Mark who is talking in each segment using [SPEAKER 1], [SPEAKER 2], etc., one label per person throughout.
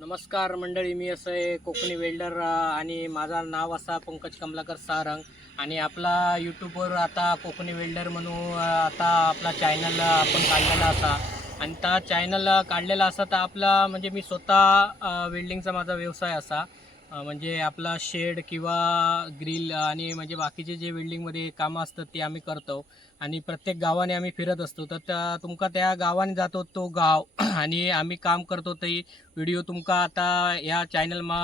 [SPEAKER 1] नमस्कार मंडळी मी असं आहे कोकणी वेल्डर आणि माझं नाव असा पंकज कमलाकर सारंग. आणि आपला यूट्यूबवर आता कोकणी वेल्डर म्हणून आता आपला चॅनल आपण काढलेला असा. आणि त्या चॅनल काढलेला असा तर आपला म्हणजे मी स्वतः वेल्डिंगचा माझा व्यवसाय असा. म्हणजे आपला शेड किंवा ग्रिल आणि म्हणजे बाकीचे जे बिल्डिंगमध्ये कामं असतात ते आम्ही करतो. आणि प्रत्येक गावाने आम्ही फिरत असतो. तर त्या तुमका त्या गावाने जातो तो गाव आणि आम्ही काम करतो ते व्हिडिओ तुमका आता या चॅनल मा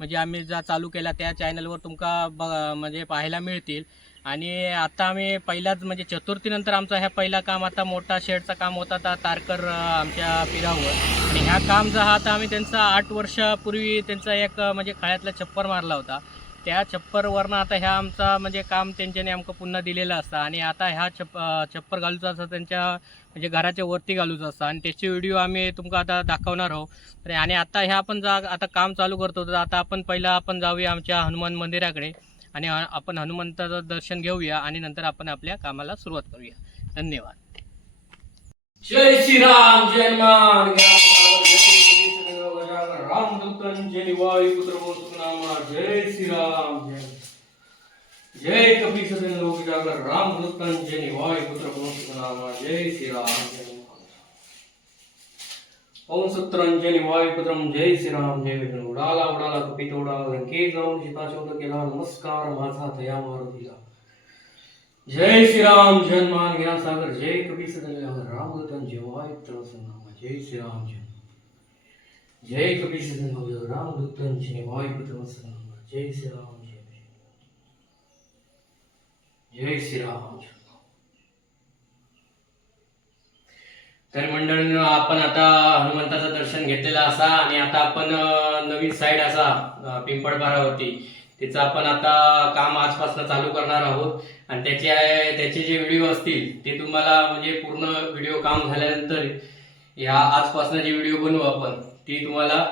[SPEAKER 1] म्हणजे आम्ही जा चालू केला त्या चॅनलवर तुमका ब म्हणजे पाहायला मिळतील. आणि आता आम्ही पहिल्याच म्हणजे चतुर्थीनंतर आमचा ह्या पहिला काम आता मोठा शेडचा काम होता आता तारकर आमच्या पिरावर आणि ह्या काम जो हा आता आम्ही त्यांचा आठ वर्षापूर्वी त्यांचा एक म्हणजे खळ्यातला छप्पर मारला होता. त्या छप्परवरनं आता ह्या आमचा म्हणजे काम त्यांच्याने आमकं पुन्हा दिलेलं असतं. आणि आता ह्या छप छप्पर घालूचा असं त्यांच्या म्हणजे घराच्या वरती घालूचं असतं. आणि त्याची व्हिडिओ आम्ही तुमका आता दाखवणार आहोत. आणि आता ह्या आपण जा आता काम चालू करतो. तर आता आपण पहिला आपण जाऊया आमच्या हनुमान मंदिराकडे. आणि आपण हनुमंताचं दर्शन घेऊया आणि नंतर आपण आपल्या कामाला सुरुवात करूया. धन्यवाद. जय श्रीराम जय हनुमान. रामदूतंजलि वायुपुत्र मोसुनामा जय श्रीराम जय जय कपी सदन लोक जागर. राम रामदूतंजलि वायुपुत्र मोसुनामा जय श्रीराम जय ओम सत्तरंजनी वायुपुत्रम जय श्रीराम जय विष्णू। उडाला उडाला कपित उडाला लंके जाऊन सीताशोध केला नमस्कार माझा दया मारुतीला। जय श्रीराम जय हनुमान ज्ञान सागर जय कपी सदन रामदूतन जय वायुपुत्र नाम जय श्रीराम जन जय कपी सदन रामदूतन जय वायुपुत्र नाम जय श्रीराम जय जय श्रीराम जय। तर मंडळींनो आपण आता हनुमंताचं दर्शन घेतलेलं असा आणि आता आपण नवीन साईड असा अं, पिंपळबारावरती त्याचं आपण आता काम आजपासून चालू करणार आहोत. आणि त्याचे त्याचे जे व्हिडिओ असतील ते तुम्हाला म्हणजे पूर्ण व्हिडिओ काम झाल्यानंतर या आजपासून जे व्हिडिओ बनवू आपण ती तुम्हाला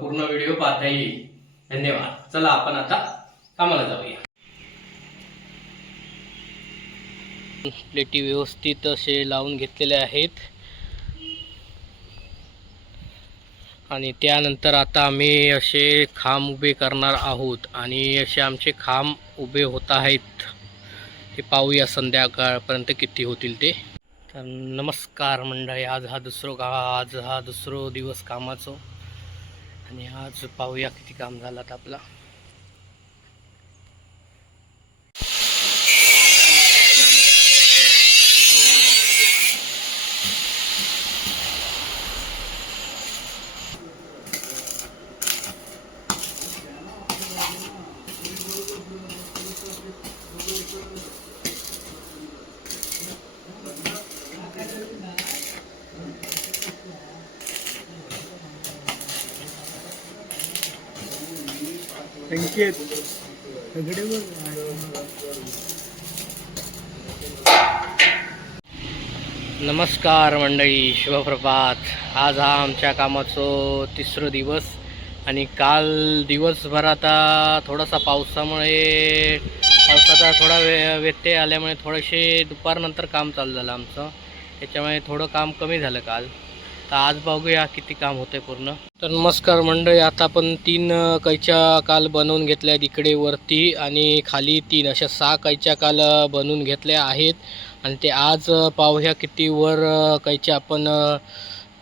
[SPEAKER 1] पूर्ण व्हिडिओ पाहता येईल. धन्यवाद. चला आपण आता कामाला जाऊया. प्लेटी व्यवस्थित असे लावून घेतलेले आहेत. आणि त्यानंतर आता आम्ही असे खांब उभे करणार आहोत आणि असे आमचे खांब उभे होत आहेत. ते पाहूया संध्याकाळपर्यंत किती होतील ते. तर नमस्कार मंडळी आज हा दुसरो का आज हा दुसरो दिवस कामाचो. आणि आज पाहूया किती काम झालं आपला.
[SPEAKER 2] संकेत सगळे
[SPEAKER 1] नमस्कार मंडळी शुभप्रभात. आज हा आमच्या कामाचो तिसरं दिवस आणि काल दिवसभर आता थोडासा पावसामुळे पावसाचा थोडा वे व्यत्यय आल्यामुळे थोडेसे दुपारनंतर काम चालू झालं आमचं. त्याच्यामुळे थोडं काम कमी झालं काल. तर आज बघूया किती काम होते पूर्ण. तर नमस्कार मंडळी आता आपण तीन कैच्या काल बनवून घेतल्या आहेत इकडे वरती आणि खाली तीन अशा सहा कैच्या काल बनवून घेतल्या आहेत. आणि ते आज पाहूया किती वर कैच्या आपण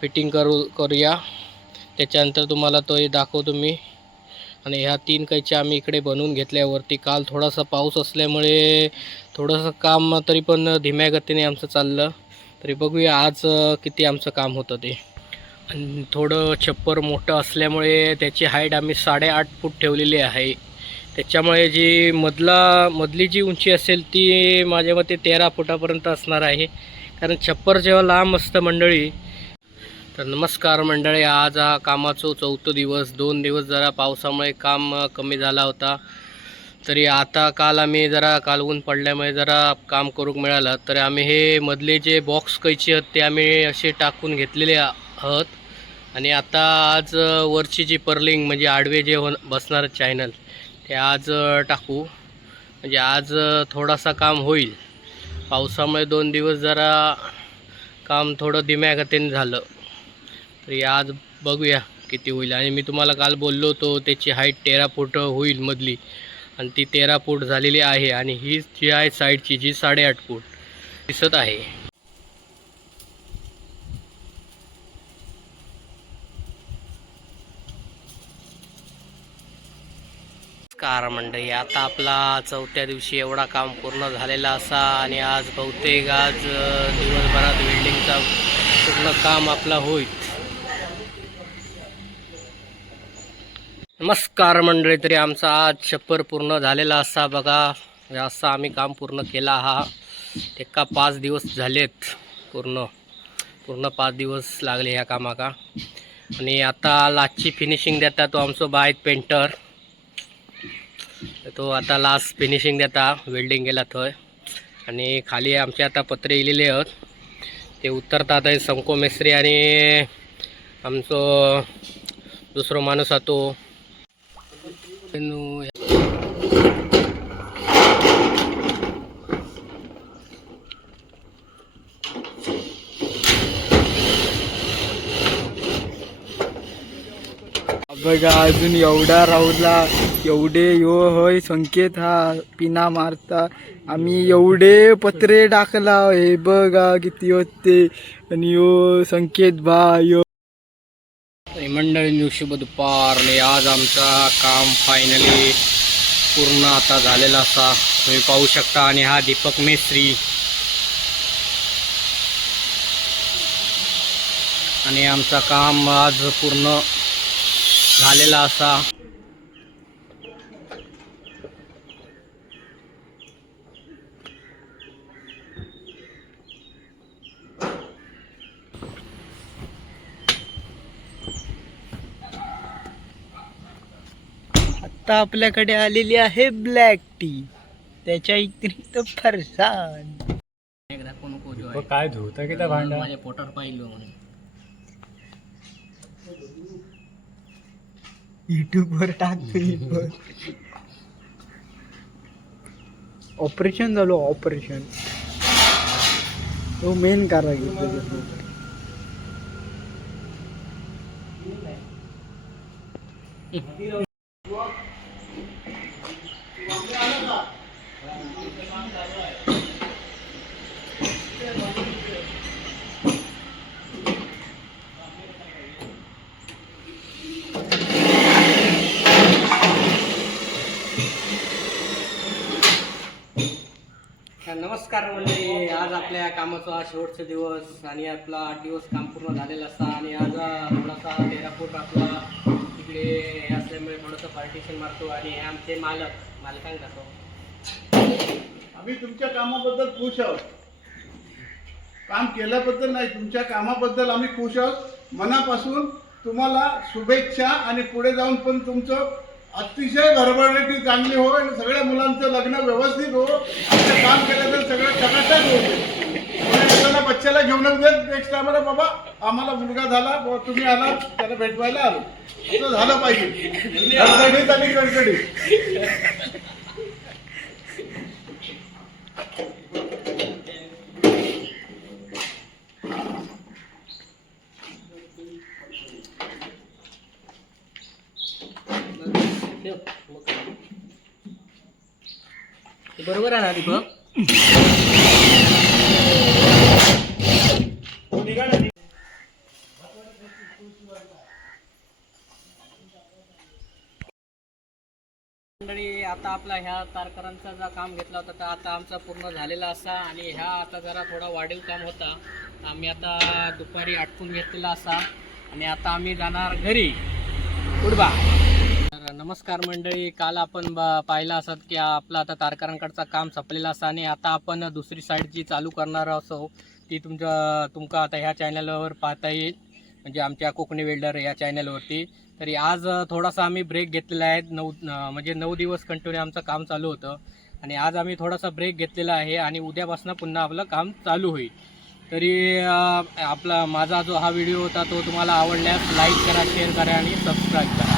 [SPEAKER 1] फिटिंग करू करूया. त्याच्यानंतर तुम्हाला तो दाखवतो मी. आणि ह्या तीन कैच्या आम्ही इकडे बनवून घेतल्यावरती काल थोडासा पाऊस असल्यामुळे थोडंसं काम तरी पण धीम्या गतीने आमचं चाललं. तरी बघूया आज किती आमचं काम होतं ते. आणि थोडं छप्पर मोठं असल्यामुळे त्याची हाईट आम्ही साडेआठ फूट ठेवलेली आहे. त्याच्यामुळे जी मधला मधली जी उंची असेल ती माझ्या मते तेरा फुटापर्यंत असणार आहे. कारण छप्पर जेव्हा लांब असतं मंडळी तर नमस्कार मंडळी आज हा कामाचो चौथा दिवस. दोन दिवस जरा पावसामुळे काम कमी झाला होता. तरी आता काल आम्ही जरा काल ऊन पडल्यामुळे जरा काम करूक मिळालं. तर आम्ही हे मधले जे बॉक्स कैची आहेत ते आम्ही असे टाकून घेतलेले आहोत. आणि आता आज वरची जी पर्लिंग म्हणजे आडवे जे हो बसणार चॅनल ते आज टाकू. म्हणजे आज थोडासा काम होईल. पावसामुळे दोन दिवस जरा काम थोडं धीम्यागतीने झालं. तरी आज बघूया किती होईल. आणि मी तुम्हाला काल बोललो होतो त्याची हाईट तेरा फूट होईल मधली. आणि ती तेरा फूट झालेली आहे आणि ही जी आहे साईडची जी साडेआठ फूट दिसत आहे. कार मंडळी आता आपला चौथ्या दिवशी एवढा काम पूर्ण झालेला असा आणि आज बहुतेक आज दिवसभरात वेल्डिंगचा पूर्ण काम आपला होईल. नमस्कार मंडळी तरी आमचा आज छप्पर पूर्ण झालेला असा बघा. हे असा आम्ही काम पूर्ण केला हा. एका पाच दिवस झालेत पूर्ण. पूर्ण पाच दिवस लागले ह्या कामाका. आणि आता लास्टची फिनिशिंग देता तो आमचो बाय पेंटर तो आता लास्ट फिनिशिंग देता वेल्डिंग गेला थंय आणि खाली आमचे आता पत्रे इलेले आहेत. ते उतरतात आहे संको मेस्त्री आणि आमचो दुसरो माणूस हा तो तेनु-
[SPEAKER 2] बघा अजून एवढा राहूला एवढे यो होय संकेत हा पिना मारता. आम्ही एवढे पत्रे टाकला हे बघा किती होते. आणि यो संकेत बा यो
[SPEAKER 1] मंडळी शुभ दुपार आणि आज आमचा काम फायनली पूर्ण आता झालेला असा. तुम्ही पाहू शकता. आणि हा दीपक मेस्त्री. आणि आमचा काम आज पूर्ण झालेला असा.
[SPEAKER 2] आता आपल्याकडे आलेली आहे ब्लॅक टी. त्याच्या व्यतिरिक्त
[SPEAKER 1] एकदा कोण आहे.
[SPEAKER 2] काय धुता की त्या भांडा
[SPEAKER 1] माझ्या पोटावर पाहिलं म्हणून
[SPEAKER 2] युट्यूब वर टाकतो ऑपरेशन झालं ऑपरेशन. तो मेन कारागीर
[SPEAKER 1] नमस्कार मंडळी. आज आपल्या कामाचा शेवटचा दिवस आणि आपला आठ दिवस काम पूर्ण झालेला असता आणि आज थोडासा तेरा आपला तिकडे असल्यामुळे थोडंसं पार्टिशन मारतो आणि हे आमचे मालक मालकांक दाखव
[SPEAKER 3] आम्ही तुमच्या कामाबद्दल खुश आहोत. काम केल्याबद्दल नाही तुमच्या कामाबद्दल आम्ही खुश आहोत. मनापासून तुम्हाला शुभेच्छा आणि पुढे जाऊन पण तुमचं अतिशय भरभराटी चांगली हो आणि सगळ्या मुलांचं लग्न व्यवस्थित हो. काम केलं तर सगळं टकाटक होते बच्च्याला घेऊनच जाईल नेक्स्ट टायमाला बाबा आम्हाला मुलगा झाला तुम्ही आलात त्याला भेटवायला आलो. असं झालं पाहिजे. कडकडीत आणि कडकडीत
[SPEAKER 1] बरोबर आहे ना मंडळी आता आपला ह्या तारकरांचा जा काम घेतला होता तर आता आमचा पूर्ण झालेला असा आणि ह्या आता जरा थोडा वाढीव काम होता. आम्ही आता दुपारी आटकून घेतलेला असा आणि आता आम्ही जाणार घरी. उडबा नमस्कार मंडळी काल आपण ब- पाहिलं असत की आपला आता तारकरांकडचा काम संपलेलं असं आणि आता आपण दुसरी साईड जी चालू करणार असो ती तुमच्या तुमका आता ह्या चॅनलवर पाहता येईल. म्हणजे आमच्या कोकणी वेल्डर या चॅनलवरती तरी आज थोडासा आम्ही ब्रेक घेतलेला आहे. नऊ म्हणजे नऊ दिवस कंटिन्यू आमचं काम चालू होतं. आणि आज आम्ही थोडासा ब्रेक घेतलेला आहे आणि उद्यापासून पुन्हा आपलं काम चालू होईल. तरी आपला माझा जो हा व्हिडिओ होता तो तुम्हाला आवडल्यास लाईक करा शेअर करा आणि सबस्क्राईब करा.